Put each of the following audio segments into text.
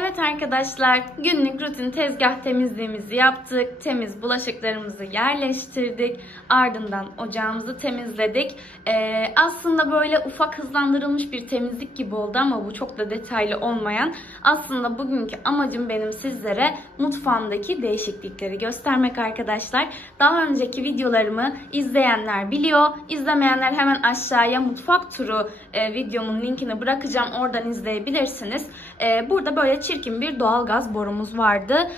Evet arkadaşlar, günlük rutin tezgah temizliğimizi yaptık. Temiz bulaşıklarımızı yerleştirdik. Ardından ocağımızı temizledik. Aslında böyle ufak hızlandırılmış bir temizlik gibi oldu ama bu çok da detaylı olmayan. Aslında bugünkü amacım benim sizlere mutfağımdaki değişiklikleri göstermek arkadaşlar. Daha önceki videolarımı izleyenler biliyor. İzlemeyenler hemen aşağıya mutfak turu videomun linkini bırakacağım. Oradan izleyebilirsiniz. Burada böyle çirkin bir doğalgaz borumuz vardı.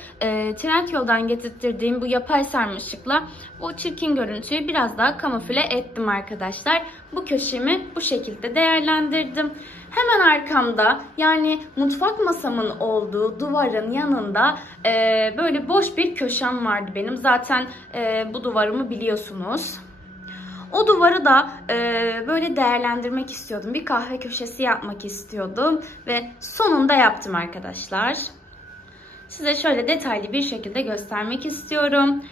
Trendyol'dan getirttirdiğim bu yapay sarmaşıkla bu çirkin görüntüyü biraz daha kamufle ettim arkadaşlar. Bu köşemi bu şekilde değerlendirdim. Hemen arkamda, yani mutfak masamın olduğu duvarın yanında böyle boş bir köşem vardı benim. Zaten bu duvarımı biliyorsunuz. O duvarı da böyle değerlendirmek istiyordum. Bir kahve köşesi yapmak istiyordum. Ve sonunda yaptım arkadaşlar. Size şöyle detaylı bir şekilde göstermek istiyorum.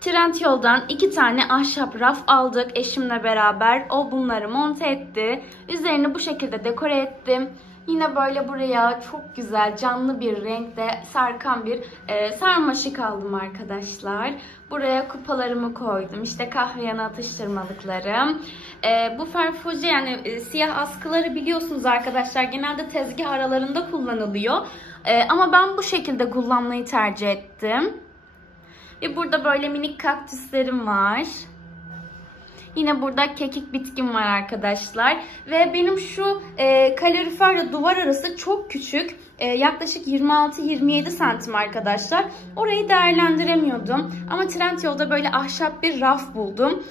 Trendyol'dan 2 tane ahşap raf aldık eşimle beraber. O bunları monte etti. Üzerini bu şekilde dekore ettim. Yine böyle buraya çok güzel canlı bir renkte sarkan bir sarmaşık aldım arkadaşlar. Buraya kupalarımı koydum. İşte kahve yanı atıştırmalıklarım. Bu Farfuje, yani siyah askıları biliyorsunuz arkadaşlar. Genelde tezgah aralarında kullanılıyor. Ama ben bu şekilde kullanmayı tercih ettim. Ve burada böyle minik kaktüslerim var. Yine burada kekik bitkim var arkadaşlar. Ve benim şu kaloriferle duvar arası çok küçük. Yaklaşık 26-27 santim arkadaşlar. Orayı değerlendiremiyordum. Ama Trendyol'da böyle ahşap bir raf buldum.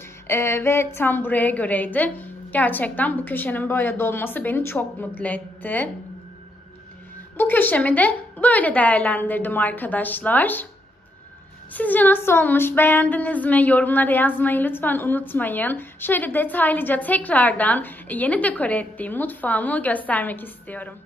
Ve tam buraya göreydi. Gerçekten bu köşenin böyle dolması beni çok mutlu etti. Bu köşemi de böyle değerlendirdim arkadaşlar. Sizce nasıl olmuş? Beğendiniz mi? Yorumlara yazmayı lütfen unutmayın. Şöyle detaylıca tekrardan yeni dekore ettiğim mutfağımı göstermek istiyorum.